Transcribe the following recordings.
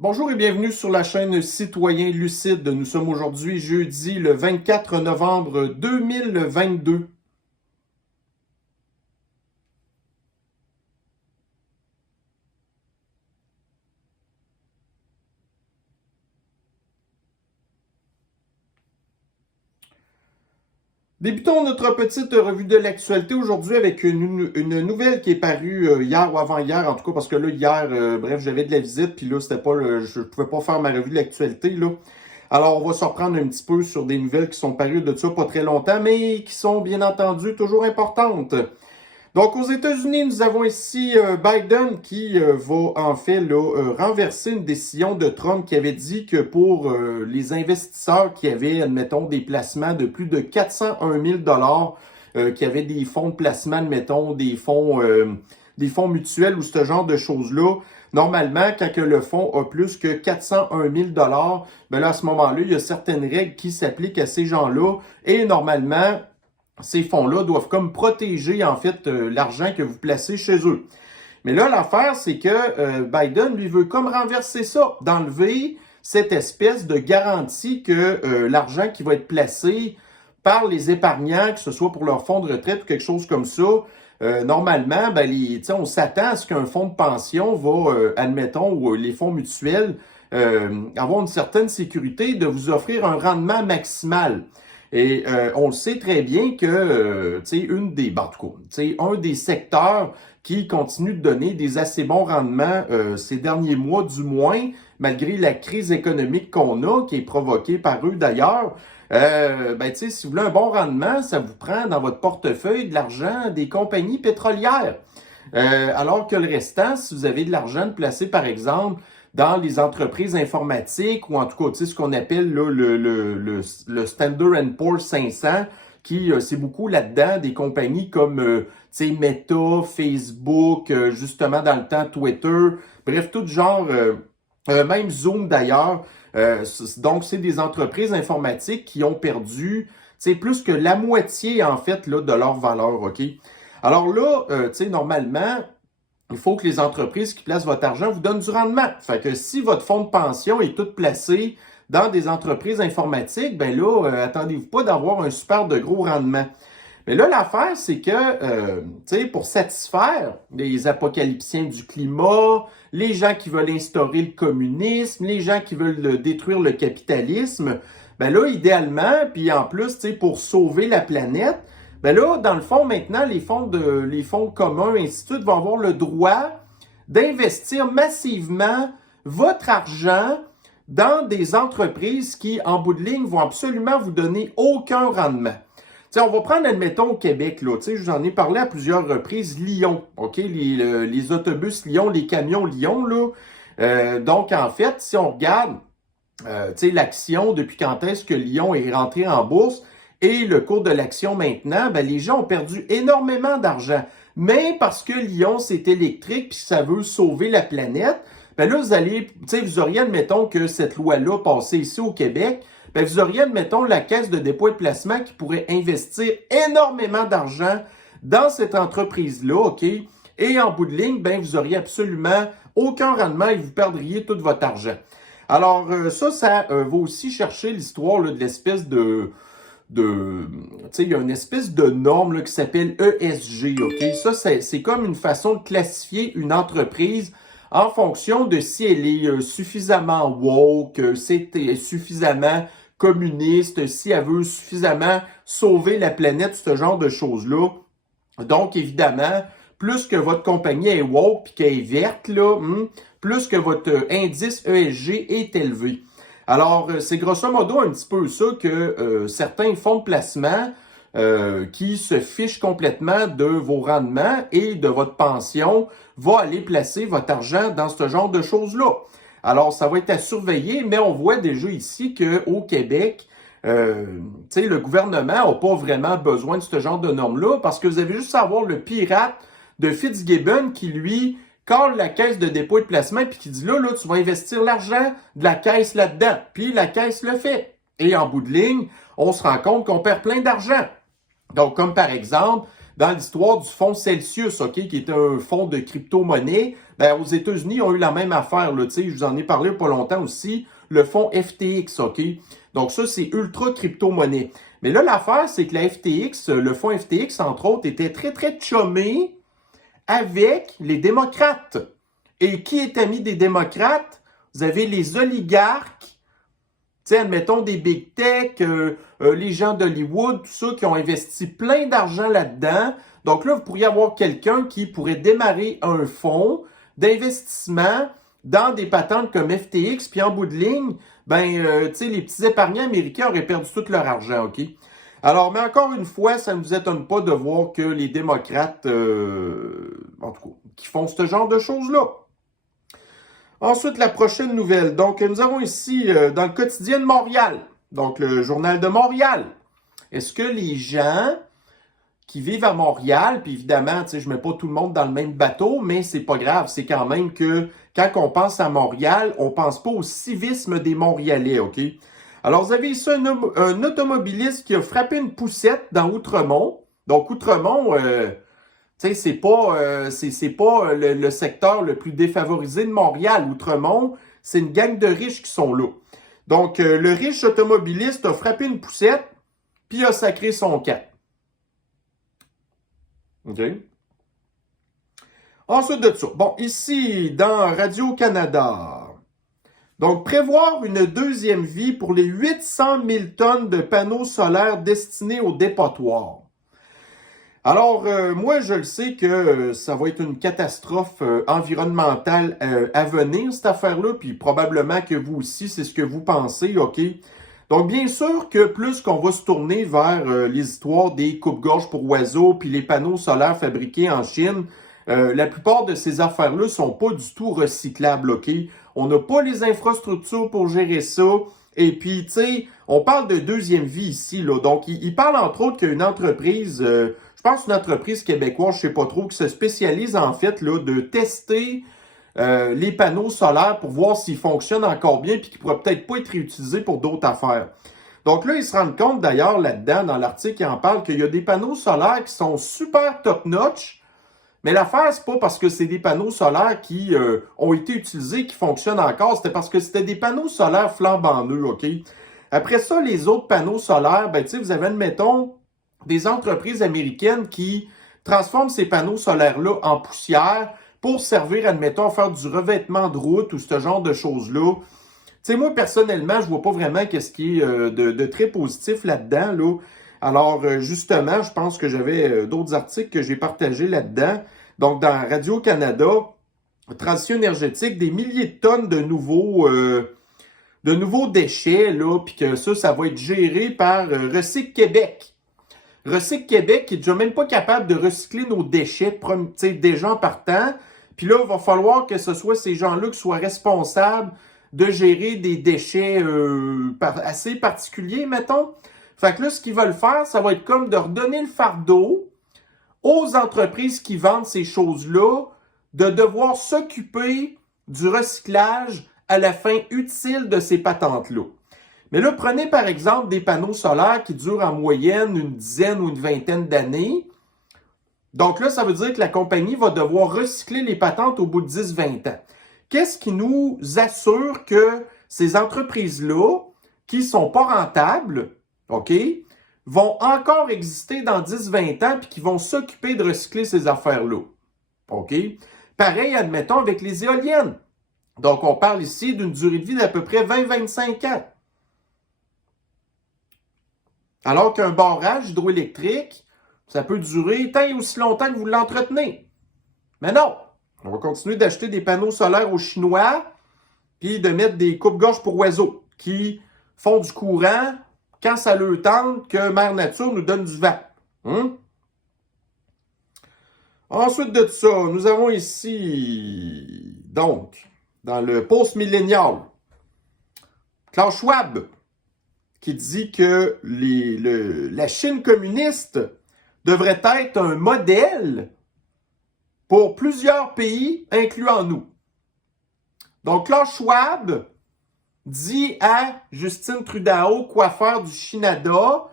Bonjour et bienvenue sur la chaîne Citoyen Lucide. Nous sommes aujourd'hui jeudi le 24 novembre 2022. Débutons notre petite revue de l'actualité aujourd'hui avec une nouvelle qui est parue hier ou avant-hier, en tout cas parce que là, hier, bref, j'avais de la visite, puis là, c'était pas je pouvais pas faire ma revue de l'actualité, là. Alors, on va se reprendre un petit peu sur des nouvelles qui sont parues de ça pas très longtemps, mais qui sont bien entendu toujours importantes. Donc, aux États-Unis, nous avons ici Biden qui va en fait là, renverser une décision de Trump qui avait dit que pour les investisseurs qui avaient, admettons, des placements de plus de 401 000 qui avaient des fonds de placement, admettons, des fonds mutuels ou ce genre de choses-là, normalement, quand que le fonds a plus que 401 000 ben là, à ce moment-là, il y a certaines règles qui s'appliquent à ces gens-là et normalement, ces fonds-là doivent comme protéger, en fait, l'argent que vous placez chez eux. Mais là, l'affaire, c'est que Biden, lui, veut comme renverser ça, d'enlever cette espèce de garantie que l'argent qui va être placé par les épargnants, que ce soit pour leur fonds de retraite ou quelque chose comme ça, normalement, ben, on s'attend à ce qu'un fonds de pension va, admettons, ou les fonds mutuels, avoir une certaine sécurité de vous offrir un rendement maximal. Et on le sait très bien que, un des secteurs qui continue de donner des assez bons rendements ces derniers mois, du moins, malgré la crise économique qu'on a, qui est provoquée par eux d'ailleurs, si vous voulez un bon rendement, ça vous prend dans votre portefeuille de l'argent des compagnies pétrolières. Alors que le restant, si vous avez de l'argent placé, par exemple, dans les entreprises informatiques, ou en tout cas, tu sais, ce qu'on appelle là, le Standard & Poor's 500, qui, c'est beaucoup là-dedans des compagnies comme, tu sais, Meta, Facebook, justement dans le temps Twitter, bref, tout genre, même Zoom d'ailleurs. Donc, c'est des entreprises informatiques qui ont perdu, tu sais, plus que la moitié, en fait, là, de leur valeur, OK? Alors là, tu sais, normalement, il faut que les entreprises qui placent votre argent vous donnent du rendement. Fait que si votre fonds de pension est tout placé dans des entreprises informatiques, ben là, attendez-vous pas d'avoir un super de gros rendement. Mais là, l'affaire, c'est que, pour satisfaire les apocalyptiens du climat, les gens qui veulent instaurer le communisme, les gens qui veulent détruire le capitalisme, ben là, idéalement, puis en plus, pour sauver la planète, ben là, dans le fond, maintenant, les fonds communs, ainsi de suite, vont avoir le droit d'investir massivement votre argent dans des entreprises qui, en bout de ligne, vont absolument vous donner aucun rendement. T'sais, on va prendre, admettons, au Québec, là, je vous en ai parlé à plusieurs reprises, Lyon, OK? Les autobus Lyon, les camions Lyon, là. Donc, en fait, si on regarde, l'action, depuis quand est-ce que Lyon est rentré en bourse, et le cours de l'action maintenant, ben, les gens ont perdu énormément d'argent. Mais parce que Lyon, c'est électrique puis ça veut sauver la planète, ben là, vous auriez, admettons, que cette loi-là passait ici au Québec, ben vous auriez, admettons, la Caisse de dépôt et de placement qui pourrait investir énormément d'argent dans cette entreprise-là, OK? Et en bout de ligne, ben vous auriez absolument aucun rendement et vous perdriez tout votre argent. Alors, ça va aussi chercher l'histoire là, de l'espèce il y a une espèce de norme là, qui s'appelle ESG, OK? Ça, c'est comme une façon de classifier une entreprise en fonction de si elle est suffisamment woke, si elle est suffisamment communiste, si elle veut suffisamment sauver la planète, ce genre de choses-là. Donc, évidemment, plus que votre compagnie est woke puis qu'elle est verte, là, plus que votre indice ESG est élevé. Alors, c'est grosso modo un petit peu ça que certains fonds de placement qui se fichent complètement de vos rendements et de votre pension vont aller placer votre argent dans ce genre de choses-là. Alors, ça va être à surveiller, mais on voit déjà ici qu'au Québec, le gouvernement n'a pas vraiment besoin de ce genre de normes-là parce que vous avez juste à voir le pirate de Fitzgibbon qui, lui, colle la caisse de dépôt et de placement puis qui dit là, tu vas investir l'argent de la caisse là-dedans. Puis la caisse le fait. Et en bout de ligne, on se rend compte qu'on perd plein d'argent. Donc, comme par exemple, dans l'histoire du fonds Celsius, OK, qui est un fonds de crypto-monnaie. Ben, aux États-Unis, ils ont eu la même affaire, là, tu sais, je vous en ai parlé il n'y a pas longtemps aussi, le fonds FTX, OK. Donc ça, c'est ultra crypto-monnaie. Mais là, l'affaire, c'est que la FTX, le fonds FTX, entre autres, était très, très chummé avec les démocrates. Et qui est ami des démocrates? Vous avez les oligarques, tu sais, admettons des big tech, les gens d'Hollywood, tout ça, qui ont investi plein d'argent là-dedans. Donc là, vous pourriez avoir quelqu'un qui pourrait démarrer un fonds d'investissement dans des patentes comme FTX, puis en bout de ligne, tu sais, les petits épargnants américains auraient perdu tout leur argent, OK? Alors, mais encore une fois, ça ne nous étonne pas de voir que les démocrates, en tout cas, qui font ce genre de choses-là. Ensuite, la prochaine nouvelle. Donc, nous avons ici, dans le quotidien de Montréal, donc le journal de Montréal, est-ce que les gens qui vivent à Montréal, puis évidemment, tu sais, je mets pas tout le monde dans le même bateau, mais c'est pas grave, c'est quand même que quand on pense à Montréal, on pense pas au civisme des Montréalais, OK? Alors, vous avez ici un automobiliste qui a frappé une poussette dans Outremont. Donc, Outremont, tu sais, c'est pas le secteur le plus défavorisé de Montréal. Outremont, c'est une gang de riches qui sont là. Donc, le riche automobiliste a frappé une poussette, puis a sacré son camp. OK? Ensuite de ça, bon, ici, dans Radio-Canada, donc, prévoir une deuxième vie pour les 800 000 tonnes de panneaux solaires destinés aux dépotoirs. Alors, moi, je le sais que ça va être une catastrophe environnementale à venir, cette affaire-là, puis probablement que vous aussi, c'est ce que vous pensez, OK? Donc, bien sûr que plus qu'on va se tourner vers les histoires des coupes-gorges pour oiseaux, puis les panneaux solaires fabriqués en Chine, la plupart de ces affaires-là sont pas du tout recyclables, OK? On n'a pas les infrastructures pour gérer ça. Et puis, tu sais, on parle de deuxième vie ici, là. Donc, il parle entre autres qu'il y a une entreprise, je pense une entreprise québécoise, je sais pas trop, qui se spécialise en fait là de tester les panneaux solaires pour voir s'ils fonctionnent encore bien puis qu'ils pourraient peut-être pas être réutilisés pour d'autres affaires. Donc là, ils se rendent compte d'ailleurs là-dedans, dans l'article, ils en parlent qu'il y a des panneaux solaires qui sont super top-notch, mais l'affaire, c'est pas parce que c'est des panneaux solaires qui ont été utilisés, qui fonctionnent encore, c'était parce que c'était des panneaux solaires flambant neufs, OK? Après ça, les autres panneaux solaires, ben tu sais, vous avez, admettons, des entreprises américaines qui transforment ces panneaux solaires-là en poussière pour servir, admettons, à faire du revêtement de route ou ce genre de choses-là. Tu sais, moi, personnellement, je vois pas vraiment qu'est-ce qui est de très positif là-dedans, là. Alors, justement, je pense que j'avais d'autres articles que j'ai partagés là-dedans. Donc, dans Radio-Canada, transition énergétique, des milliers de tonnes de nouveaux déchets, là, puis que ça va être géré par Recycle Québec. Recycle Québec qui est déjà même pas capable de recycler nos déchets, des gens partant. Puis là, il va falloir que ce soit ces gens-là qui soient responsables de gérer des déchets assez particuliers, mettons. Fait que là, ce qu'ils veulent faire, ça va être comme de redonner le fardeau aux entreprises qui vendent ces choses-là, de devoir s'occuper du recyclage à la fin utile de ces patentes-là. Mais là, prenez par exemple des panneaux solaires qui durent en moyenne une dizaine ou une vingtaine d'années. Donc là, ça veut dire que la compagnie va devoir recycler les patentes au bout de 10-20 ans. Qu'est-ce qui nous assure que ces entreprises-là, qui sont pas rentables, OK, vont encore exister dans 10-20 ans puis qui vont s'occuper de recycler ces affaires-là? OK? Pareil, admettons, avec les éoliennes. Donc, on parle ici d'une durée de vie d'à peu près 20-25 ans. Alors qu'un barrage hydroélectrique, ça peut durer tant et aussi longtemps que vous l'entretenez. Mais non! On va continuer d'acheter des panneaux solaires aux Chinois puis de mettre des coupes-gorges pour oiseaux qui font du courant quand ça leur tente que Mère Nature nous donne du vent. Ensuite de ça, nous avons ici, donc, dans le post-millénial, Klaus Schwab, qui dit que la Chine communiste devrait être un modèle pour plusieurs pays, incluant nous. Donc, Klaus Schwab dit à Justine Trudeau, coiffeur du Canada,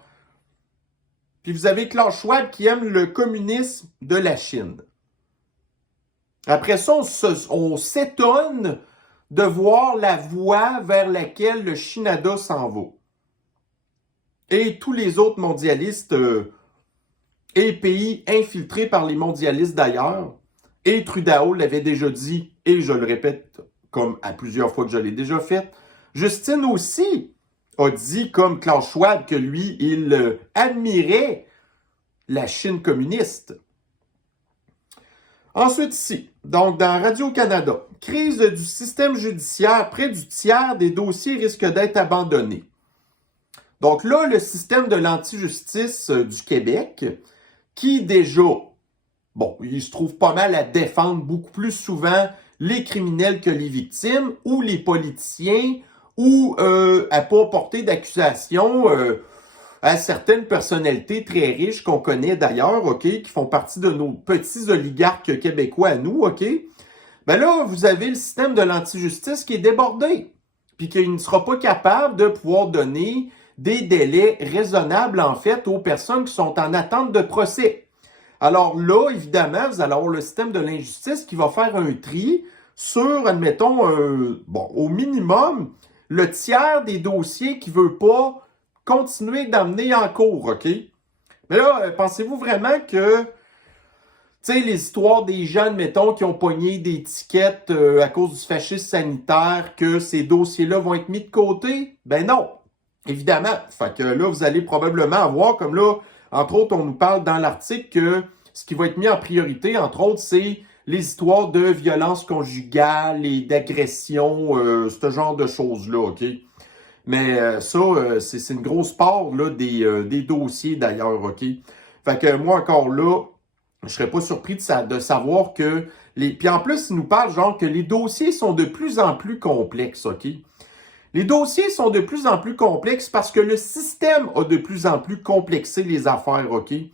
puis vous avez Klaus Schwab qui aime le communisme de la Chine. Après ça, on s'étonne de voir la voie vers laquelle le Canada s'en va. Et tous les autres mondialistes et pays infiltrés par les mondialistes d'ailleurs, et Trudeau l'avait déjà dit, et je le répète comme à plusieurs fois que je l'ai déjà fait, Justine aussi a dit, comme Klaus Schwab, que lui, il admirait la Chine communiste. Ensuite ici, donc dans Radio-Canada, crise du système judiciaire, près du tiers des dossiers risquent d'être abandonnés. Donc là, le système de l'anti-justice du Québec, qui déjà, bon, il se trouve pas mal à défendre beaucoup plus souvent les criminels que les victimes, ou les politiciens, ou à pas porter d'accusation à certaines personnalités très riches qu'on connaît d'ailleurs, OK, qui font partie de nos petits oligarques québécois à nous, OK. Ben là, vous avez le système de l'anti-justice qui est débordé, puis qui ne sera pas capable de pouvoir donner des délais raisonnables, en fait, aux personnes qui sont en attente de procès. Alors là, évidemment, vous allez avoir le système de l'injustice qui va faire un tri sur, admettons, bon, au minimum, le tiers des dossiers qui ne veut pas continuer d'amener en cours, OK? Mais là, pensez-vous vraiment que, tu sais, les histoires des gens, admettons, qui ont pogné des tickets à cause du fascisme sanitaire, que ces dossiers-là vont être mis de côté? Ben non, évidemment. Fait que là, vous allez probablement avoir, comme là, entre autres, on nous parle dans l'article que ce qui va être mis en priorité, entre autres, c'est les histoires de violence conjugale et d'agression, ce genre de choses-là, OK? Mais ça, c'est une grosse part là, des dossiers d'ailleurs, OK? Fait que moi, encore là, je serais pas surpris de savoir que Puis en plus, il nous parle genre que les dossiers sont de plus en plus complexes, OK? Les dossiers sont de plus en plus complexes parce que le système a de plus en plus complexé les affaires, OK? Tu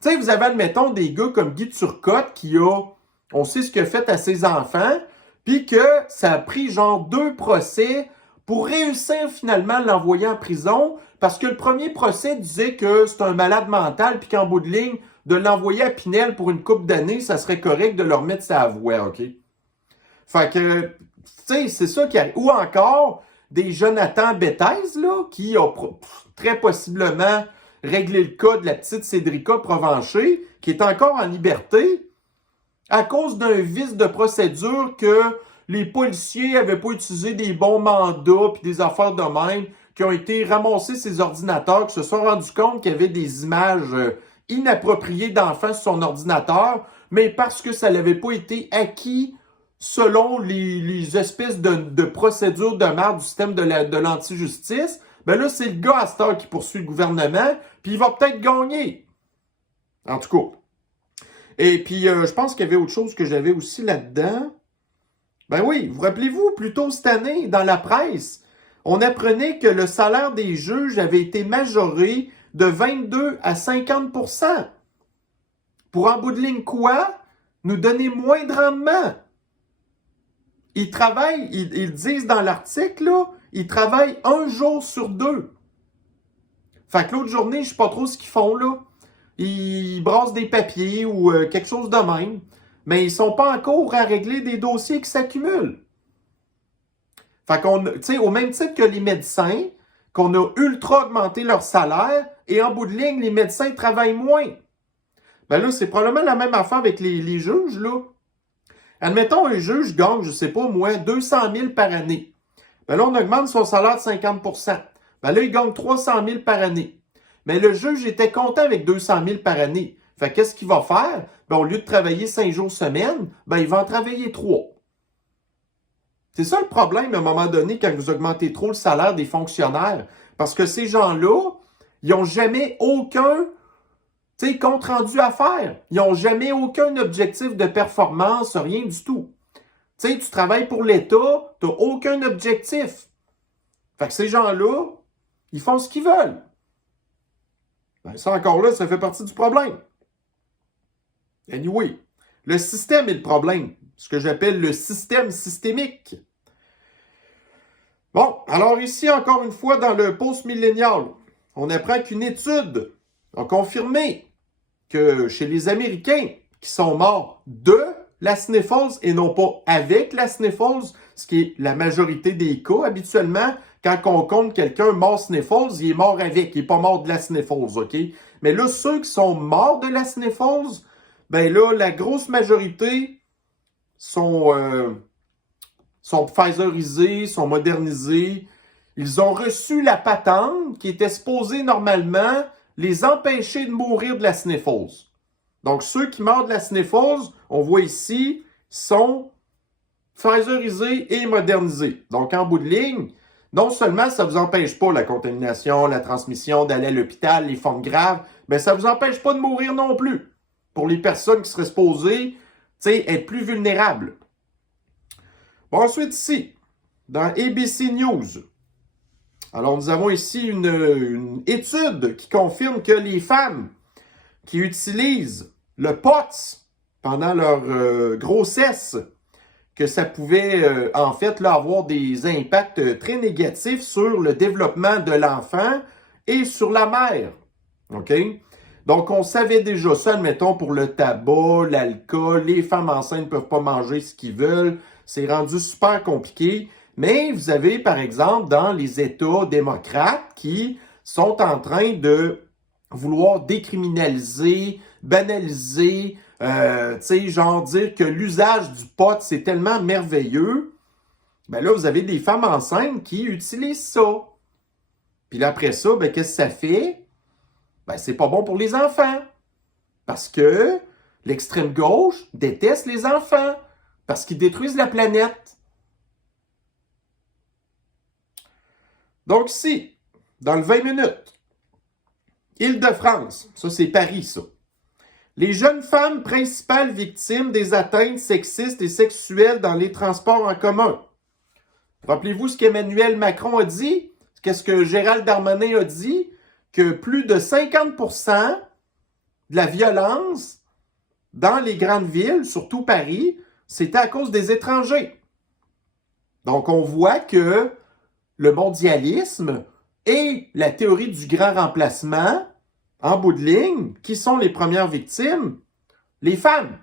sais, vous avez, admettons, des gars comme Guy Turcotte qui on sait ce qu'il a fait à ses enfants, puis que ça a pris genre 2 procès pour réussir finalement à l'envoyer en prison, parce que le premier procès disait que c'est un malade mental, puis qu'en bout de ligne, de l'envoyer à Pinel pour une couple d'années, ça serait correct de leur mettre sa voix, OK? Fait que, tu sais, c'est ça qui arrive. Ou encore, des Jonathan Bethes, là, qui ont très possiblement réglé le cas de la petite Cédrica Provencher, qui est encore en liberté, à cause d'un vice de procédure que les policiers n'avaient pas utilisé des bons mandats puis des affaires de même, qui ont été ramassés ces ordinateurs, qui se sont rendus compte qu'il y avait des images inappropriées d'enfants sur son ordinateur, mais parce que ça n'avait pas été acquis selon les espèces de procédures de merde du système de l'anti-justice, ben là, c'est le gars à cette heure qui poursuit le gouvernement, puis il va peut-être gagner. En tout cas. Et puis, je pense qu'il y avait autre chose que j'avais aussi là-dedans. Ben oui, vous rappelez-vous, plus tôt cette année, dans la presse, on apprenait que le salaire des juges avait été majoré de 22 à 50%. Pour en bout de ligne quoi? Nous donner moins de rendement. Ils travaillent, ils disent dans l'article, là, ils travaillent 1 jour sur 2. Fait que l'autre journée, je sais pas trop ce qu'ils font, là. Ils brassent des papiers ou quelque chose de même, mais ils sont pas en cours à régler des dossiers qui s'accumulent. Fait qu'on, tu sais, au même titre que les médecins, qu'on a ultra augmenté leur salaire, et en bout de ligne, les médecins travaillent moins. Ben là, c'est probablement la même affaire avec les juges, là. Admettons, un juge gagne, je sais pas moi, 200 000 par année. Ben là, on augmente son salaire de 50%. Ben là, il gagne 300 000 par année. Mais le juge était content avec 200 000 par année. Fait qu'est-ce qu'il va faire? Ben, au lieu de travailler 5 jours semaine, ben, il va en travailler 3. C'est ça le problème à un moment donné quand vous augmentez trop le salaire des fonctionnaires. Parce que ces gens-là, ils n'ont jamais aucun compte rendu à faire. Ils n'ont jamais aucun objectif de performance, rien du tout. Tu travailles pour l'État, tu n'as aucun objectif. Fait que ces gens-là, ils font ce qu'ils veulent. Ben, ça encore là, ça fait partie du problème. Anyway, le système est le problème. Ce que j'appelle le système systémique. Bon, alors ici, encore une fois, dans le post-millénial, on apprend qu'une étude a confirmé que chez les Américains qui sont morts de la sniffles et non pas avec la sniffles, ce qui est la majorité des cas habituellement, quand on compte quelqu'un mort sniffles, il est mort avec, il n'est pas mort de la sniffles, OK? Mais là, ceux qui sont morts de la sniffles, ben là, la grosse majorité sont Pfizerisés, sont modernisés. Ils ont reçu la patente qui était supposée normalement les empêcher de mourir de la sniffles. Donc, ceux qui meurent de la sniffles, on voit ici, sont Pfizerisés et modernisés. Donc, en bout de ligne, non seulement ça ne vous empêche pas la contamination, la transmission, d'aller à l'hôpital, les formes graves, mais ça ne vous empêche pas de mourir non plus. Pour les personnes qui seraient supposées être plus vulnérables. Bon, ensuite ici, dans ABC News, alors nous avons ici une étude qui confirme que les femmes qui utilisent le POTS pendant leur grossesse, que ça pouvait en fait là, avoir des impacts très négatifs sur le développement de l'enfant et sur la mère. OK? Donc, on savait déjà ça, admettons, pour le tabac, l'alcool, les femmes enceintes ne peuvent pas manger ce qu'ils veulent. C'est rendu super compliqué. Mais vous avez, par exemple, dans les États démocrates qui sont en train de vouloir décriminaliser, banaliser, genre dire que l'usage du pot, c'est tellement merveilleux. Ben là, vous avez des femmes enceintes qui utilisent ça. Puis là, après ça, ben qu'est-ce que ça fait? Ben, c'est pas bon pour les enfants. Parce que l'extrême gauche déteste les enfants. Parce qu'ils détruisent la planète. Donc ici, dans le 20 minutes, Île-de-France, ça c'est Paris, ça. Les jeunes femmes principales victimes des atteintes sexistes et sexuelles dans les transports en commun. Rappelez-vous ce qu'Emmanuel Macron a dit, qu'est-ce que Gérald Darmanin a dit, que plus de 50% de la violence dans les grandes villes, surtout Paris, c'était à cause des étrangers. Donc, on voit que le mondialisme et la théorie du grand remplacement, en bout de ligne, qui sont les premières victimes? Les femmes.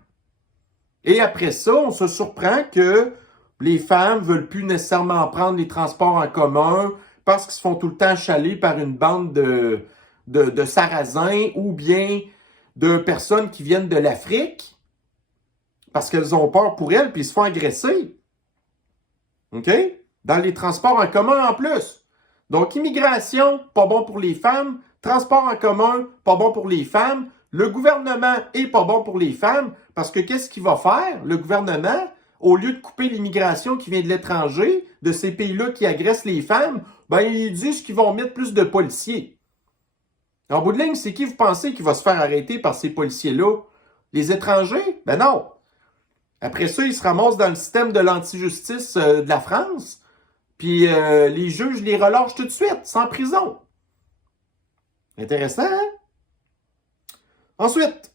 Et après ça, on se surprend que les femmes ne veulent plus nécessairement prendre les transports en commun parce qu'ils se font tout le temps chaler par une bande de sarrasins ou bien de personnes qui viennent de l'Afrique parce qu'elles ont peur pour elles puis ils se font agresser. OK? Dans les transports en commun en plus. Donc, immigration, pas bon pour les femmes. Transport en commun, pas bon pour les femmes. Le gouvernement est pas bon pour les femmes parce que qu'est-ce qu'il va faire, le gouvernement? Au lieu de couper l'immigration qui vient de l'étranger, de ces pays-là qui agressent les femmes, ben ils disent qu'ils vont mettre plus de policiers. En bout de ligne, c'est qui vous pensez qui va se faire arrêter par ces policiers-là? Les étrangers? Ben non. Après ça, ils se ramassent dans le système de l'antijustice de la France, puis les juges les relâchent tout de suite, sans prison. Intéressant, hein? Ensuite,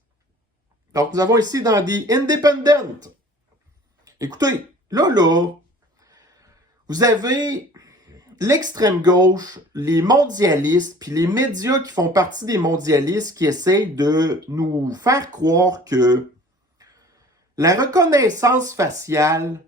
donc nous avons ici dans The Independent. Écoutez, là, vous avez l'extrême gauche, les mondialistes, puis les médias qui font partie des mondialistes qui essayent de nous faire croire que la reconnaissance faciale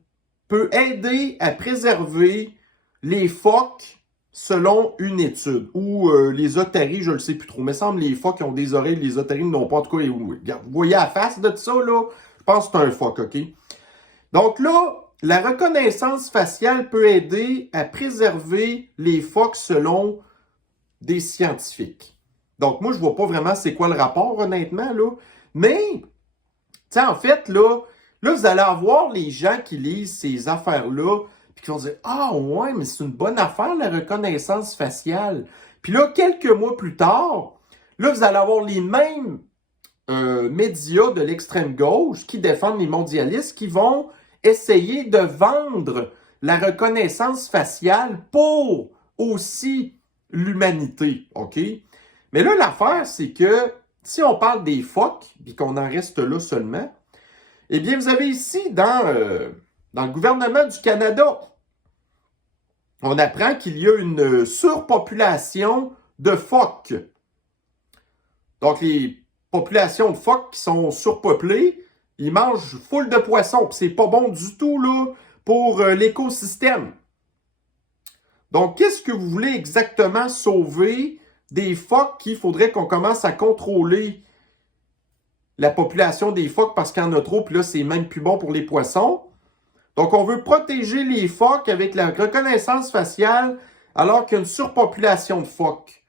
peut aider à préserver les phoques selon une étude. Ou les otaries, je ne le sais plus trop. Mais il semble que les phoques ont des oreilles, les otaries n'ont pas. En tout cas, regarde, vous voyez la face de ça, là? Je pense que c'est un phoque, OK? Donc là, la reconnaissance faciale peut aider à préserver les phoques selon des scientifiques. Donc moi, je vois pas vraiment c'est quoi le rapport, honnêtement, là. Mais, tu sais, en fait, là, vous allez avoir les gens qui lisent ces affaires-là, puis qui vont dire « Ah ouais, mais c'est une bonne affaire, la reconnaissance faciale. » Puis là, quelques mois plus tard, là, vous allez avoir les mêmes médias de l'extrême gauche qui défendent les mondialistes qui vont essayer de vendre la reconnaissance faciale pour aussi l'humanité, OK? Mais là, l'affaire, c'est que si on parle des phoques, puis qu'on en reste là seulement, eh bien, vous avez ici, dans le gouvernement du Canada, on apprend qu'il y a une surpopulation de phoques. Donc, les populations de phoques qui sont surpeuplées, ils mangent full de poissons. Puis c'est pas bon du tout là, pour l'écosystème. Donc, qu'est-ce que vous voulez exactement sauver des phoques qu'il faudrait qu'on commence à contrôler la population des phoques parce qu'il y en a trop, puis là, c'est même plus bon pour les poissons. Donc, on veut protéger les phoques avec la reconnaissance faciale alors qu'il y a une surpopulation de phoques.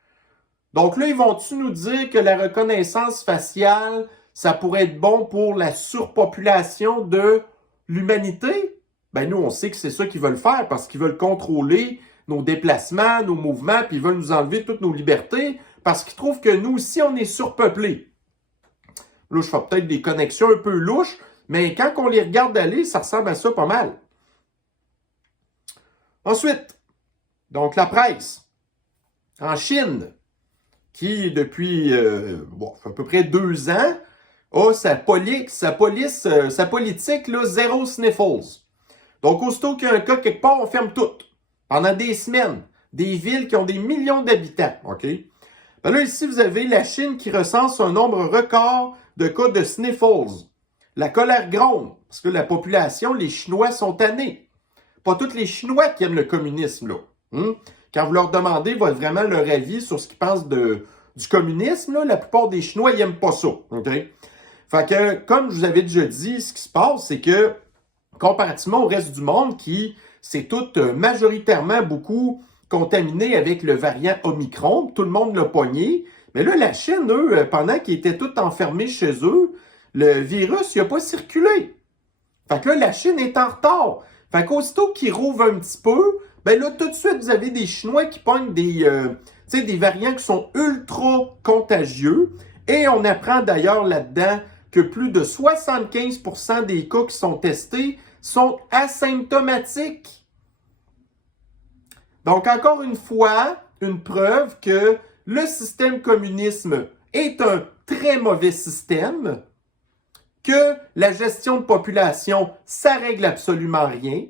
Donc là, ils vont-tu nous dire que la reconnaissance faciale, ça pourrait être bon pour la surpopulation de l'humanité? Ben nous, on sait que c'est ça qu'ils veulent faire parce qu'ils veulent contrôler nos déplacements, nos mouvements, puis ils veulent nous enlever toutes nos libertés parce qu'ils trouvent que nous aussi, on est surpeuplés. Là, je fais peut-être des connexions un peu louches, mais quand on les regarde aller, ça ressemble à ça pas mal. Ensuite, donc la presse. En Chine, qui depuis à peu près 2 ans, a sa politique, là, zéro sniffles. Donc, aussitôt qu'il y a un cas quelque part, on ferme tout. Pendant des semaines. Des villes qui ont des millions d'habitants. OK? Ben là, ici, vous avez la Chine qui recense un nombre record de cas de sniffles. La colère gronde, parce que la population, les Chinois sont tannés. Pas tous les Chinois qui aiment le communisme, là. Quand vous leur demandez vraiment leur avis sur ce qu'ils pensent du communisme, là, la plupart des Chinois, ils n'aiment pas ça. Okay? Fait que, comme je vous avais déjà dit, ce qui se passe, c'est que, comparativement au reste du monde, qui c'est tout majoritairement beaucoup contaminé avec le variant Omicron, tout le monde l'a pogné. Mais là, la Chine, eux, pendant qu'ils étaient tous enfermés chez eux, le virus, il n'a pas circulé. Fait que là, la Chine est en retard. Fait qu'aussitôt qu'ils rouvrent un petit peu, ben là, tout de suite, vous avez des Chinois qui pognent des variants qui sont ultra contagieux. Et on apprend d'ailleurs là-dedans que plus de 75% des cas qui sont testés sont asymptomatiques. Donc, encore une fois, une preuve que le système communisme est un très mauvais système, que la gestion de population, ça règle absolument rien.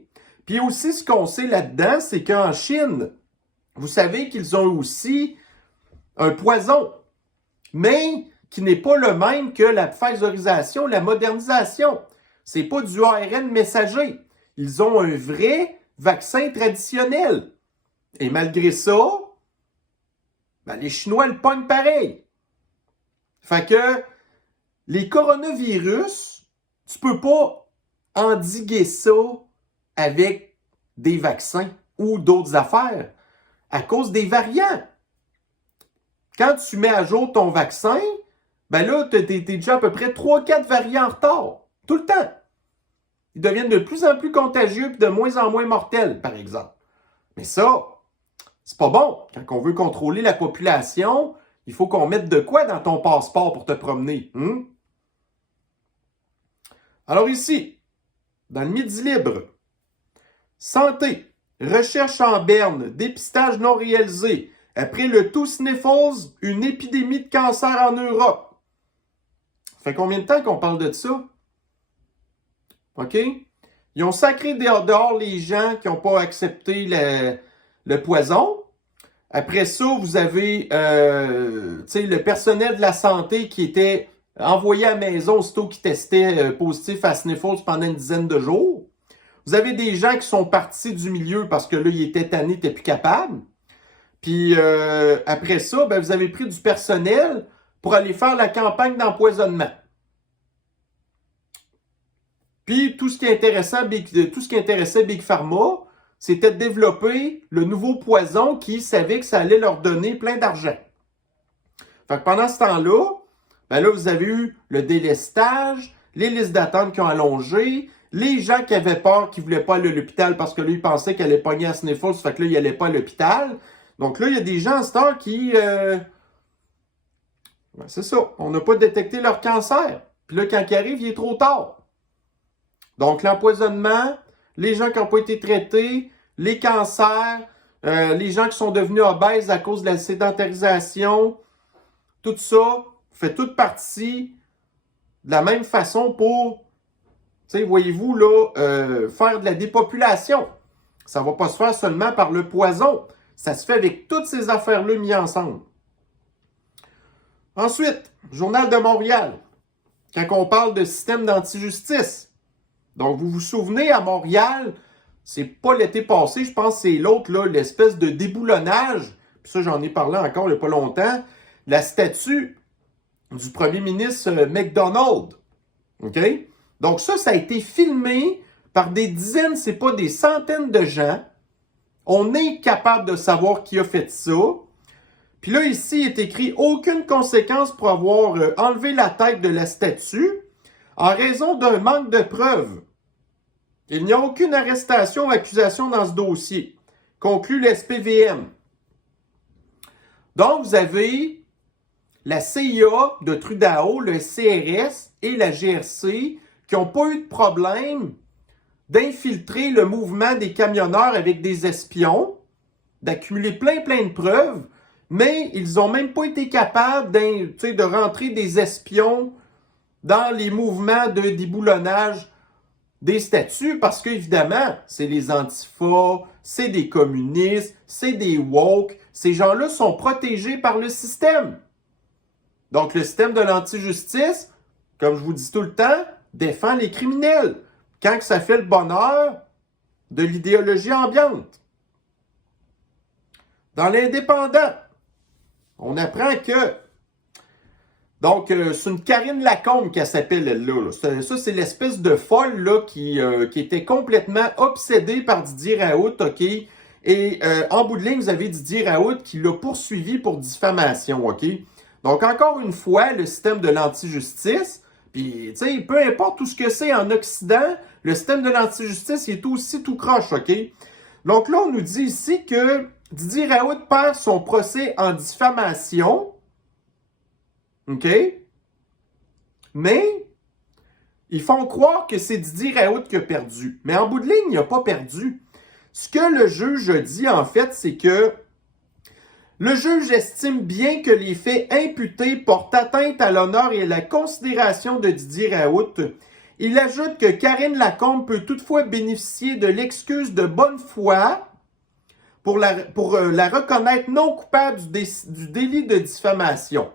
Puis aussi, ce qu'on sait là-dedans, c'est qu'en Chine, vous savez qu'ils ont aussi un poison, mais qui n'est pas le même que la pfizerisation, la modernisation. C'est pas du ARN messager. Ils ont un vrai vaccin traditionnel. Et malgré ça, ben les Chinois le pognent pareil. Fait que les coronavirus, tu peux pas endiguer ça avec des vaccins ou d'autres affaires à cause des variants. Quand tu mets à jour ton vaccin, ben là, t'es déjà à peu près 3-4 variants en retard. Tout le temps. Ils deviennent de plus en plus contagieux et de moins en moins mortels, par exemple. Mais ça, c'est pas bon. Quand on veut contrôler la population, il faut qu'on mette de quoi dans ton passeport pour te promener. Alors ici, dans le Midi libre, santé, recherche en berne, dépistage non réalisé. Après le tout sniffles, une épidémie de cancer en Europe. Ça fait combien de temps qu'on parle de ça? OK? Ils ont sacré dehors les gens qui n'ont pas accepté le poison. Après ça, vous avez le personnel de la santé qui était envoyé à la maison aussitôt qui testait positif à sniffles pendant une dizaine de jours. Vous avez des gens qui sont partis du milieu parce que là, ils étaient tannés, ils n'étaient plus capables. Puis après ça, ben, vous avez pris du personnel pour aller faire la campagne d'empoisonnement. Puis tout ce qui intéressait Big Pharma, c'était de développer le nouveau poison qui savait que ça allait leur donner plein d'argent. Fait que pendant ce temps-là, ben là, vous avez eu le délestage, les listes d'attente qui ont allongé, les gens qui avaient peur, qui ne voulaient pas aller à l'hôpital parce que là, ils pensaient qu'elle allait pogner à sniffles, fait que là, ils n'allaient pas à l'hôpital. Donc là, il y a des gens à cette heure qui... ben c'est ça, on n'a pas détecté leur cancer. Puis là, quand il arrive, il est trop tard. Donc l'empoisonnement, les gens qui n'ont pas été traités, les cancers, les gens qui sont devenus obèses à cause de la sédentarisation, tout ça fait toute partie de la même façon pour, voyez-vous, là, faire de la dépopulation. Ça ne va pas se faire seulement par le poison. Ça se fait avec toutes ces affaires-là mises ensemble. Ensuite, Journal de Montréal, quand on parle de système d'antijustice. Donc, vous vous souvenez, à Montréal, c'est pas l'été passé, je pense que c'est l'autre, là, l'espèce de déboulonnage, puis ça, j'en ai parlé encore il n'y a pas longtemps, la statue du premier ministre McDonald. OK? Donc, ça a été filmé par des dizaines, c'est pas des centaines de gens. On est capable de savoir qui a fait ça. Puis là, ici, il est écrit « Aucune conséquence pour avoir enlevé la tête de la statue en raison d'un manque de preuves. Il n'y a aucune arrestation ou accusation dans ce dossier. » Conclut l'SPVM. Donc, vous avez la CIA de Trudeau, le CRS et la GRC qui n'ont pas eu de problème d'infiltrer le mouvement des camionneurs avec des espions, d'accumuler plein de preuves, mais ils n'ont même pas été capables de rentrer des espions dans les mouvements de déboulonnage des statuts parce qu'évidemment, c'est les antifas, c'est des communistes, c'est des woke. Ces gens-là sont protégés par le système. Donc, le système de l'antijustice, comme je vous dis tout le temps, défend les criminels quand ça fait le bonheur de l'idéologie ambiante. Dans l'Indépendant, on apprend que... Donc, c'est une Karine Lacombe qu'elle s'appelle, elle-là. Ça, c'est l'espèce de folle là, qui était complètement obsédée par Didier Raoult, OK? Et en bout de ligne, vous avez Didier Raoult qui l'a poursuivi pour diffamation, OK? Donc, encore une fois, le système de l'antijustice, puis, tu sais, peu importe tout ce que c'est en Occident, le système de l'antijustice, il est aussi tout croche, OK? Donc là, on nous dit ici que Didier Raoult perd son procès en diffamation, OK? Mais ils font croire que c'est Didier Raoult qui a perdu. Mais en bout de ligne, il n'a pas perdu. Ce que le juge dit, en fait, c'est que le juge estime bien que les faits imputés portent atteinte à l'honneur et à la considération de Didier Raoult. Il ajoute que Karine Lacombe peut toutefois bénéficier de l'excuse de bonne foi pour la reconnaître non coupable du délit de diffamation.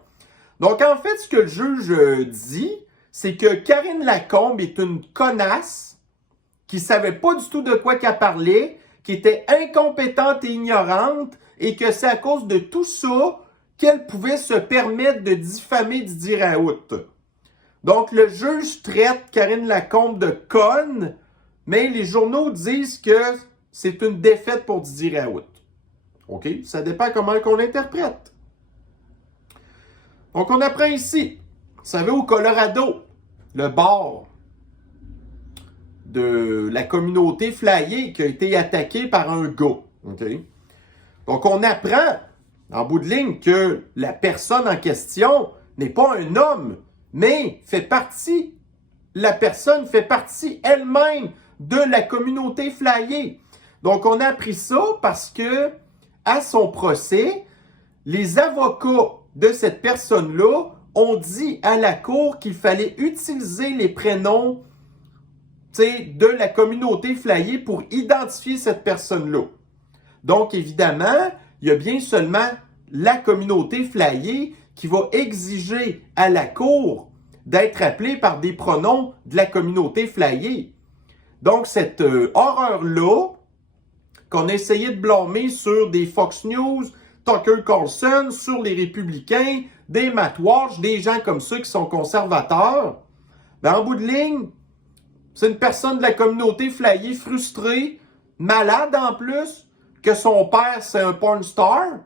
Donc, en fait, ce que le juge dit, c'est que Karine Lacombe est une connasse qui savait pas du tout de quoi qu'elle parlait, qui était incompétente et ignorante, et que c'est à cause de tout ça qu'elle pouvait se permettre de diffamer Didier Raoult. Donc, le juge traite Karine Lacombe de conne, mais les journaux disent que c'est une défaite pour Didier Raoult. OK? Ça dépend comment on l'interprète. Donc, on apprend ici, vous savez, au Colorado, le bar de la communauté flyée qui a été attaqué par un gars. OK? Donc, on apprend, en bout de ligne, que la personne en question n'est pas un homme, mais la personne fait partie elle-même de la communauté flyée. Donc, on a appris ça parce que, à son procès, les avocats de cette personne-là ont dit à la cour qu'il fallait utiliser les prénoms de la communauté flyée pour identifier cette personne-là. Donc, évidemment, il y a bien seulement la communauté flyée qui va exiger à la cour d'être appelée par des pronoms de la communauté flyée. Donc, cette horreur-là, qu'on a essayé de blâmer sur des Fox News, Tucker Carlson, sur les républicains, des Matt Walsh, des gens comme ça qui sont conservateurs, ben, en bout de ligne, c'est une personne de la communauté flyée frustrée, malade en plus, que son père, c'est un porn star,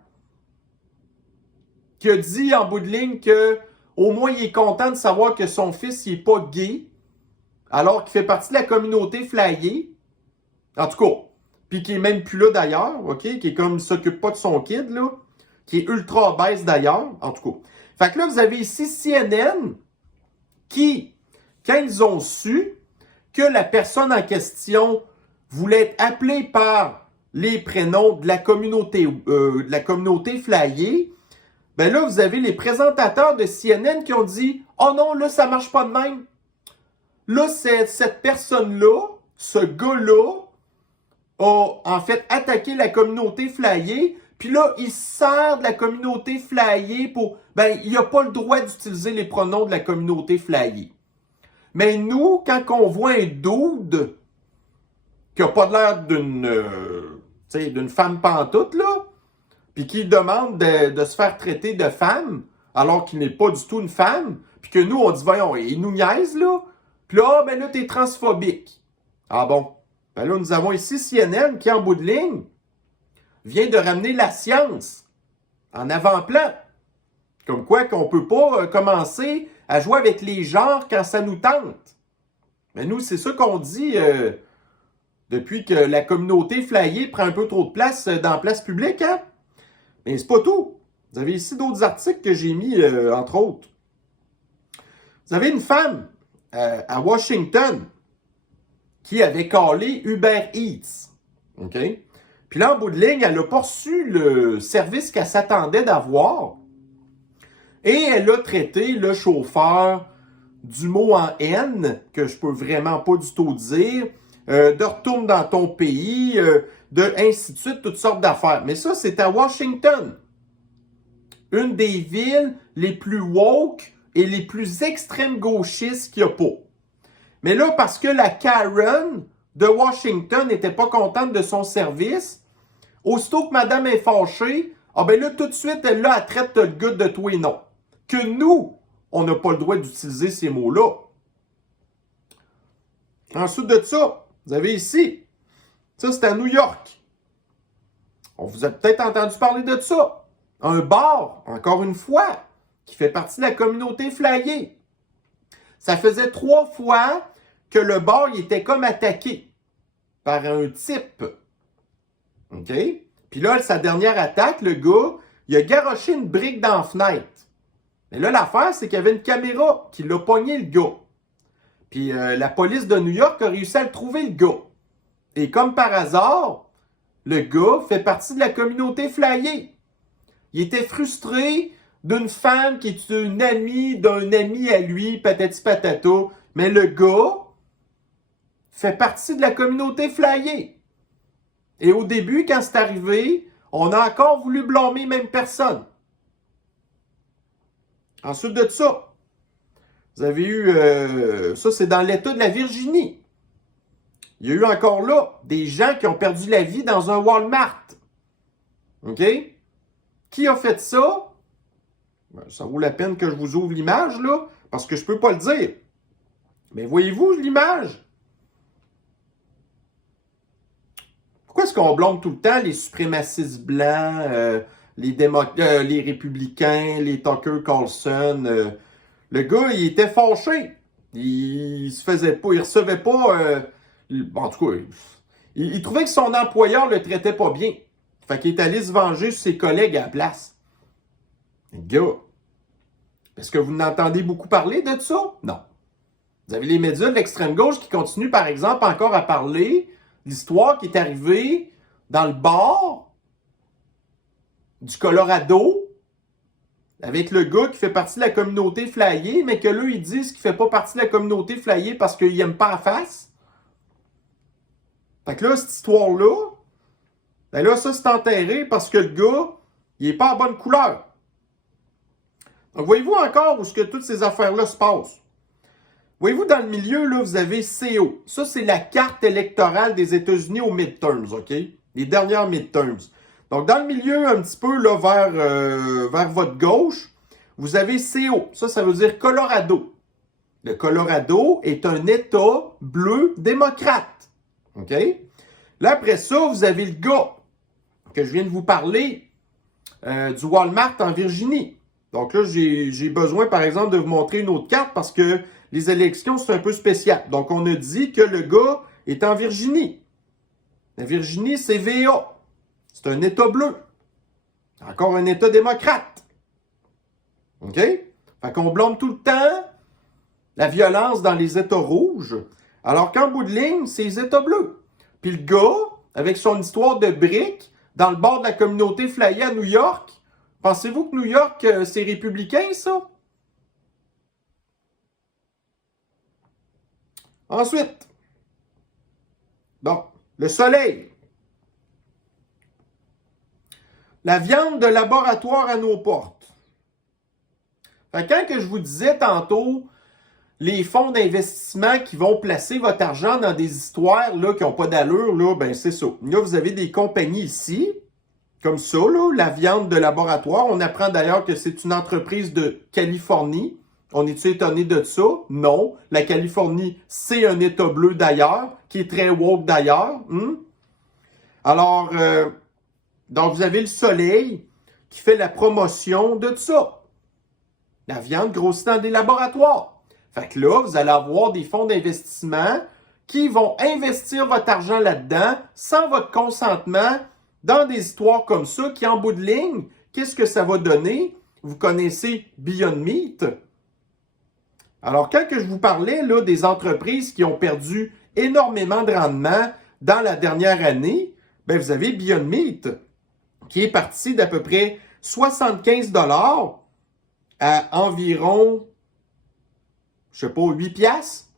qui a dit en bout de ligne que au moins il est content de savoir que son fils n'est pas gay, alors qu'il fait partie de la communauté flyée. En tout cas, puis qui est même plus là d'ailleurs, OK? Qui est comme, il s'occupe pas de son kid, là, qui est ultra obèse d'ailleurs, en tout cas. Fait que là, vous avez ici CNN qui, quand ils ont su que la personne en question voulait être appelée par les prénoms de la communauté flyée, ben là, vous avez les présentateurs de CNN qui ont dit « Oh non, là, ça marche pas de même. Là, cette personne-là, ce gars-là, a en fait attaqué la communauté flyée, Puis là, il sert de la communauté flyée pour... Ben, il n'a pas le droit d'utiliser les pronoms de la communauté flyée. Mais nous, quand on voit un dude qui n'a pas l'air d'une femme pantoute, là, puis qui demande de se faire traiter de femme, alors qu'il n'est pas du tout une femme, puis que nous, on dit, voyons, il nous niaise, là. Puis là, ben là, t'es transphobique. Ah bon? Ben là, nous avons ici CNN qui, en bout de ligne, vient de ramener la science en avant-plan. Comme quoi qu'on ne peut pas commencer à jouer avec les genres quand ça nous tente. Mais nous, c'est ça qu'on dit depuis que la communauté flyée prend un peu trop de place dans la place publique, hein? Mais c'est pas tout. Vous avez ici d'autres articles que j'ai mis, entre autres. Vous avez une femme à Washington qui avait callé Uber Eats. OK? Puis là, en bout de ligne, elle n'a pas reçu le service qu'elle s'attendait d'avoir. Et elle a traité le chauffeur du mot en haine, que je peux vraiment pas du tout dire, de retourne dans ton pays, de ainsi de suite, toutes sortes d'affaires. Mais ça, c'est à Washington. Une des villes les plus woke et les plus extrêmes gauchistes qu'il n'y a pas. Mais là, parce que la Karen de Washington n'était pas contente de son service, aussitôt que madame est fâchée, ah ben là, tout de suite, elle traite le gars de tout et non. Que nous, on n'a pas le droit d'utiliser ces mots-là. Ensuite de ça, vous avez ici, ça c'est à New York. On vous a peut-être entendu parler de ça. Un bar, encore une fois, qui fait partie de la communauté flyée. Ça faisait 3 fois que le bar il était comme attaqué par un type. OK? Puis là, sa dernière attaque, le gars, il a garoché une brique dans la fenêtre. Mais là, l'affaire, c'est qu'il y avait une caméra qui l'a pogné, le gars. Puis la police de New York a réussi à le trouver, le gars. Et comme par hasard, le gars fait partie de la communauté flyée. Il était frustré d'une femme qui est une amie d'un ami à lui, patati patata. Mais le gars fait partie de la communauté flyée. Et au début, quand c'est arrivé, on a encore voulu blâmer même personne. Ensuite de ça, vous avez eu, ça c'est dans l'État de la Virginie. Il y a eu encore là des gens qui ont perdu la vie dans un Walmart. OK? Qui a fait ça? Ben, ça vaut la peine que je vous ouvre l'image, là, parce que je ne peux pas le dire. Mais voyez-vous l'image? Pourquoi est-ce qu'on blâme tout le temps les suprémacistes blancs, les républicains, les Tucker Carlson? Le gars, il était fâché. Il se faisait pas, il recevait pas. En tout cas, il trouvait que son employeur le traitait pas bien. Fait qu'il est allé se venger sur ses collègues à la place. Le gars, est-ce que vous n'entendez beaucoup parler de ça? Non. Vous avez les médias de l'extrême gauche qui continuent, par exemple, encore à parler de l'histoire qui est arrivée dans le bar du Colorado avec le gars qui fait partie de la communauté flyée, mais que là, ils disent qu'il fait pas partie de la communauté flyée parce qu'il n'aime pas la face. Fait que là, cette histoire-là, ben là, ça, c'est enterré parce que le gars, il est pas en bonne couleur. Donc, voyez-vous encore où est-ce que toutes ces affaires-là se passent? Voyez-vous, dans le milieu, là, vous avez CO. Ça, c'est la carte électorale des États-Unis aux midterms, OK? Les dernières midterms. Donc, dans le milieu, un petit peu là, vers votre gauche, vous avez CO. Ça veut dire Colorado. Le Colorado est un État bleu démocrate. OK? Là, après ça, vous avez le gars que je viens de vous parler du Walmart en Virginie. Donc là, j'ai besoin, par exemple, de vous montrer une autre carte parce que les élections, c'est un peu spécial. Donc, on a dit que le gars est en Virginie. La Virginie, c'est VA. C'est un État bleu. Encore un État démocrate. OK? Fait qu'on blâme tout le temps la violence dans les États rouges, alors qu'en bout de ligne, c'est les États bleus. Puis le gars, avec son histoire de briques, dans le bord de la communauté flyée à New York, pensez-vous que New York, c'est républicain, ça? Ensuite, bon, le soleil. La viande de laboratoire à nos portes. Fait que quand que je vous disais tantôt, les fonds d'investissement qui vont placer votre argent dans des histoires là, qui n'ont pas d'allure, là, ben c'est ça. Là, vous avez des compagnies ici, comme ça, là, la viande de laboratoire. On apprend d'ailleurs que c'est une entreprise de Californie. On est-tu étonné de ça? Non. La Californie, c'est un État bleu d'ailleurs, qui est très woke d'ailleurs. Alors, donc vous avez le soleil qui fait la promotion de ça. La viande grossit dans des laboratoires. Fait que là, vous allez avoir des fonds d'investissement qui vont investir votre argent là-dedans sans votre consentement dans des histoires comme ça qui, en bout de ligne, qu'est-ce que ça va donner? Vous connaissez Beyond Meat. Alors, quand que je vous parlais là, des entreprises qui ont perdu énormément de rendement dans la dernière année, ben, vous avez Beyond Meat qui est parti d'à peu près 75 $ à environ, je sais pas, 8 piastres.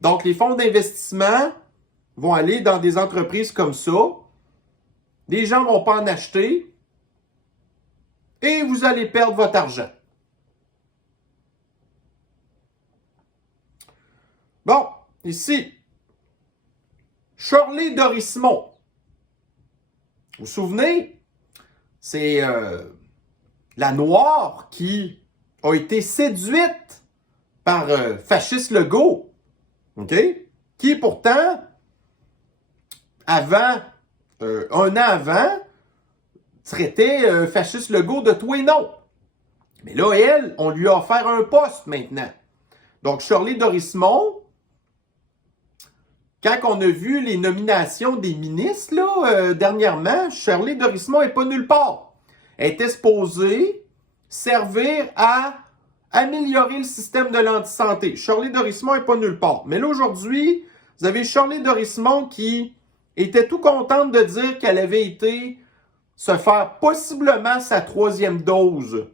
Donc, les fonds d'investissement vont aller dans des entreprises comme ça. Les gens ne vont pas en acheter et vous allez perdre votre argent. Bon, ici, Shirley Dorismont. Vous vous souvenez? C'est la Noire qui a été séduite par Fasciste Legault. OK? Qui pourtant, un an avant, traitait Fasciste Legault de tout et non. Mais là, elle, on lui a offert un poste maintenant. Donc, Shirley Dorismont, quand on a vu les nominations des ministres, là, dernièrement, Shirley Dorismont n'est pas nulle part. Elle était supposée servir à améliorer le système de l'antisanté. Shirley Dorismont n'est pas nulle part. Mais là, aujourd'hui, vous avez Shirley Dorismont qui était tout contente de dire qu'elle avait été se faire possiblement sa 3e dose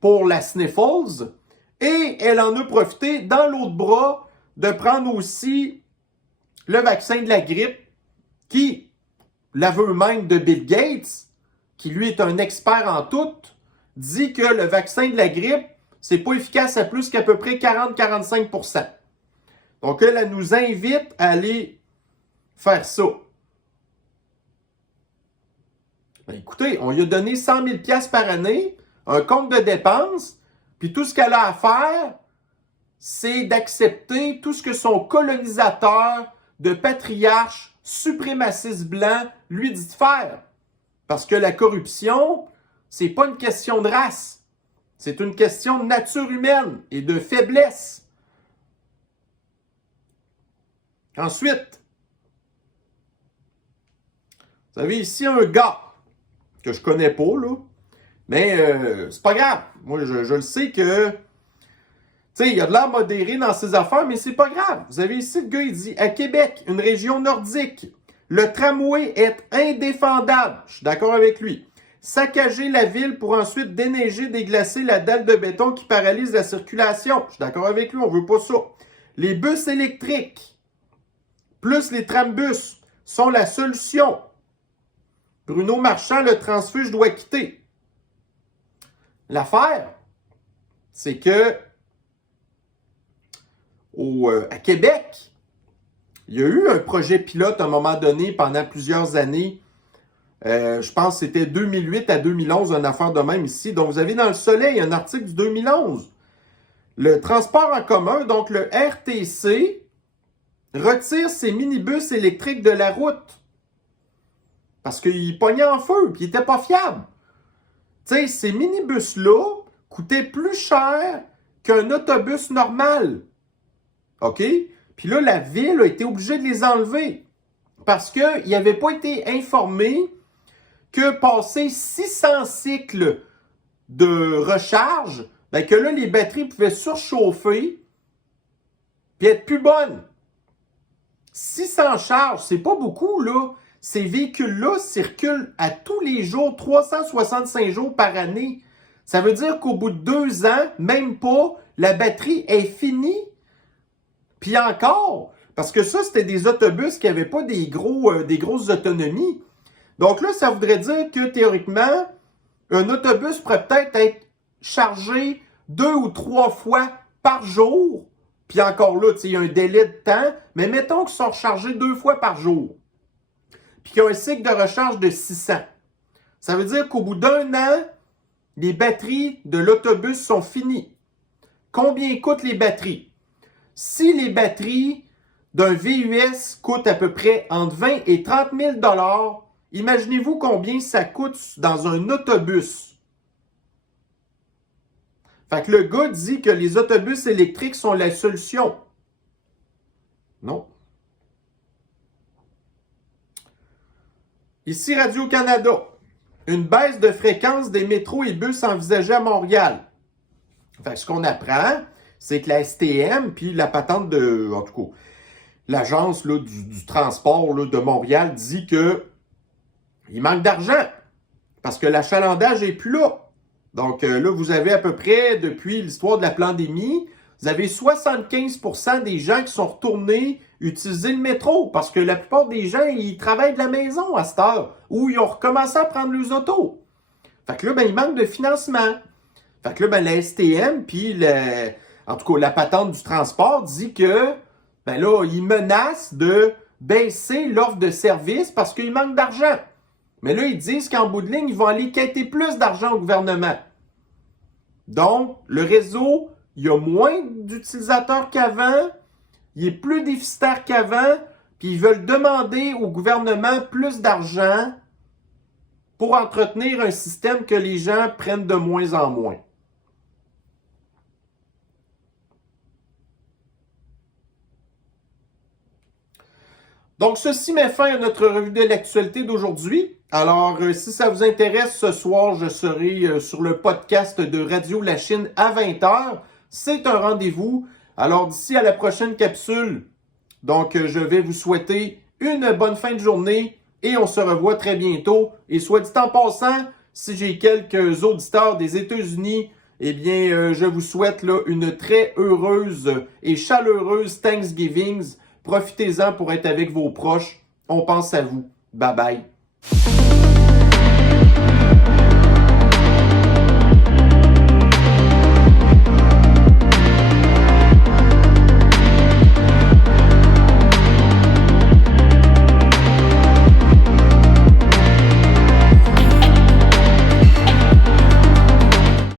pour la Sniffles. Et elle en a profité dans l'autre bras de prendre aussi le vaccin de la grippe qui, l'aveu même de Bill Gates, qui lui est un expert en tout, dit que le vaccin de la grippe, c'est pas efficace à plus qu'à peu près 40-45 %. Donc elle nous invite à aller faire ça. Ben, écoutez, on lui a donné 100 000 $ par année, un compte de dépenses, puis tout ce qu'elle a à faire, c'est d'accepter tout ce que son colonisateur de patriarche suprémaciste blanc lui dit de faire. Parce que la corruption, c'est pas une question de race. C'est une question de nature humaine et de faiblesse. Ensuite, vous avez ici un gars que je connais pas, là. Mais c'est pas grave. Moi, je le sais que tu sais, il a de l'air modéré dans ses affaires, mais c'est pas grave. Vous avez ici le gars, il dit, à Québec, une région nordique, le tramway est indéfendable. Je suis d'accord avec lui. Saccager la ville pour ensuite déneiger, déglacer la dalle de béton qui paralyse la circulation. Je suis d'accord avec lui, on veut pas ça. Les bus électriques, plus les trambus, sont la solution. Bruno Marchand, le transfuge doit quitter. L'affaire, c'est que à Québec, il y a eu un projet pilote à un moment donné pendant plusieurs années. Je pense que c'était 2008 à 2011, une affaire de même ici. Donc, vous avez dans le Soleil un article du 2011. Le transport en commun, donc le RTC, retire ses minibus électriques de la route. Parce qu'il pognait en feu, puis il n'était pas fiable. Tu sais, ces minibus-là coûtaient plus cher qu'un autobus normal. OK? Puis là, la ville a été obligée de les enlever parce qu'ils n'avaient pas été informés que passer 600 cycles de recharge, ben que là, les batteries pouvaient surchauffer puis être plus bonnes. 600 charges, c'est pas beaucoup, là. Ces véhicules-là circulent à tous les jours, 365 jours par année. Ça veut dire qu'au bout de 2 ans, même pas, la batterie est finie. Puis encore, parce que ça, c'était des autobus qui n'avaient pas des grosses autonomies. Donc là, ça voudrait dire que théoriquement, un autobus pourrait peut-être être chargé 2 ou 3 fois par jour. Puis encore là, il y a un délai de temps, mais mettons qu'ils sont rechargés 2 fois par jour. Puis qu'il y a un cycle de recharge de 600. Ça veut dire qu'au bout d'1 an, les batteries de l'autobus sont finies. Combien coûtent les batteries? Si les batteries d'un VUS coûtent à peu près entre 20 et 30 000 $, imaginez-vous combien ça coûte dans un autobus. Fait que le gars dit que les autobus électriques sont la solution. Non. Ici Radio-Canada. Une baisse de fréquence des métros et bus envisagée à Montréal. Fait que ce qu'on apprend, c'est que la STM, puis la patente de, en tout cas, l'agence là, du transport là, de Montréal dit que il manque d'argent parce que l'achalandage n'est plus là. Donc là, vous avez à peu près, depuis l'histoire de la pandémie, vous avez 75% des gens qui sont retournés utiliser le métro parce que la plupart des gens, ils travaillent de la maison à cette heure ou ils ont recommencé à prendre les autos. Fait que là, il manque de financement. Fait que là, la STM, puis en tout cas, la patente du transport dit que, là, ils menacent de baisser l'offre de service parce qu'il manque d'argent. Mais là, ils disent qu'en bout de ligne, ils vont aller quêter plus d'argent au gouvernement. Donc, le réseau, il y a moins d'utilisateurs qu'avant, il est plus déficitaire qu'avant, puis ils veulent demander au gouvernement plus d'argent pour entretenir un système que les gens prennent de moins en moins. Donc, ceci met fin à notre revue de l'actualité d'aujourd'hui. Alors, si ça vous intéresse, ce soir, je serai sur le podcast de Radio La Chine à 20h. C'est un rendez-vous. Alors, d'ici à la prochaine capsule, donc, je vais vous souhaiter une bonne fin de journée et on se revoit très bientôt. Et soit dit en passant, si j'ai quelques auditeurs des États-Unis, eh bien, je vous souhaite là, une très heureuse et chaleureuse Thanksgiving. Profitez-en pour être avec vos proches. On pense à vous. Bye bye.